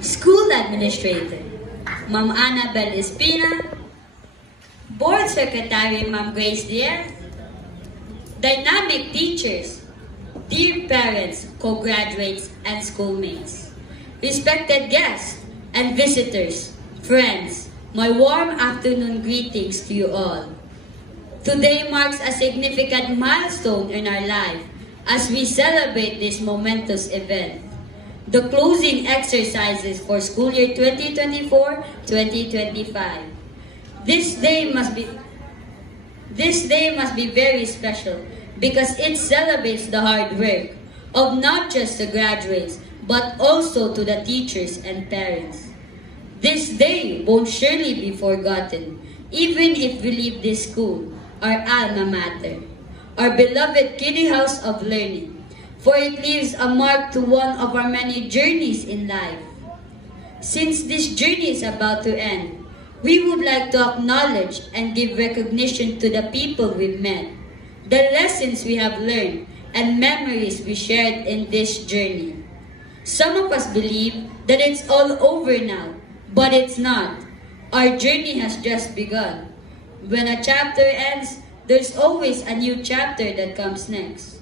School Administrator, Ma'am Annabel Espina, Board Secretary, Ma'am Grace Dier, dynamic teachers, dear parents, co-graduates, and schoolmates, respected guests and visitors, friends, my warm afternoon greetings to you all. Today marks a significant milestone in our life as we celebrate this momentous event, the closing exercises for school year 2024-2025. This day must be very special because it celebrates the hard work of not just the graduates but also to the teachers and parents. This day won't surely be forgotten even if we leave this school, our alma mater, our beloved Kiddie House of Learning, for it leaves a mark to one of our many journeys in life. Since this journey is about to end, we would like to acknowledge and give recognition to the people we've met, the lessons we have learned, and memories we shared in this journey. Some of us believe that it's all over now, but it's not. Our journey has just begun. When a chapter ends, there's always a new chapter that comes next.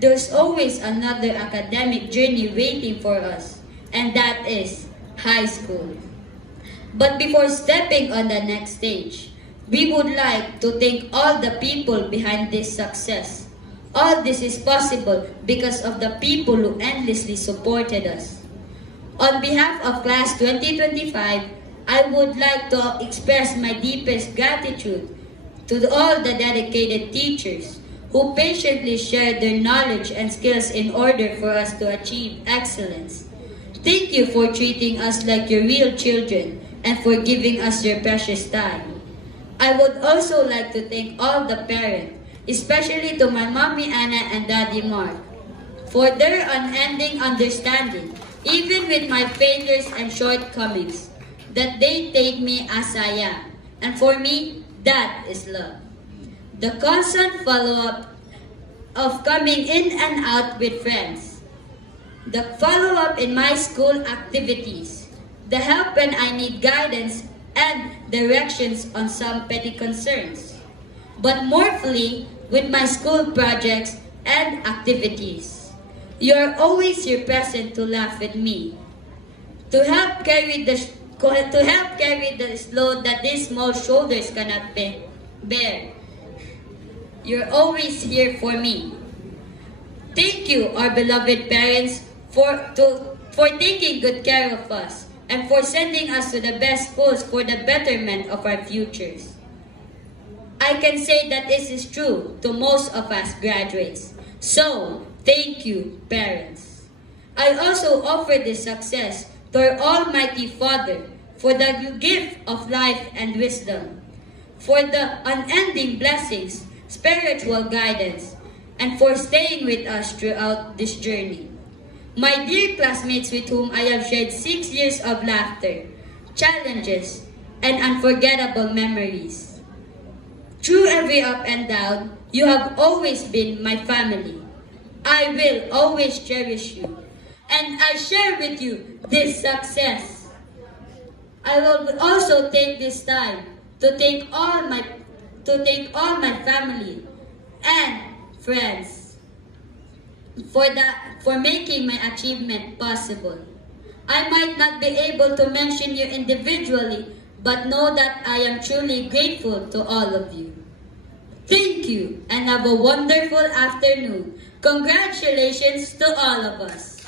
There's always another academic journey waiting for us, and that is high school. But before stepping on the next stage, we would like to thank all the people behind this success. All this is possible because of the people who endlessly supported us. On behalf of Class 2025, I would like to express my deepest gratitude to all the dedicated teachers who patiently shared their knowledge and skills in order for us to achieve excellence. Thank you for treating us like your real children and for giving us your precious time. I would also like to thank all the parents, especially to my Mommy Anna and Daddy Mark, for their unending understanding, even with my failures and shortcomings, that they take me as I am. And for me, that is love. The constant follow-up of coming in and out with friends, the follow-up in my school activities, the help when I need guidance and directions on some petty concerns, but more fully with my school projects and activities. You are always here present to laugh with me, to help carry the load that these small shoulders cannot bear. You're always here for me. Thank you, our beloved parents, for taking good care of us and for sending us to the best schools for the betterment of our futures. I can say that this is true to most of us graduates. So, thank you, parents. I also offer this success to our Almighty Father for the gift of life and wisdom, for the unending blessings, spiritual guidance, and for staying with us throughout this journey. My dear classmates with whom I have shared 6 years of laughter, challenges, and unforgettable memories. Through every up and down, you have always been my family. I will always cherish you, and I share with you this success. I will also take this time to thank all my family and friends for making my achievement possible. I might not be able to mention you individually, but know that I am truly grateful to all of you. Thank you and have a wonderful afternoon. Congratulations to all of us.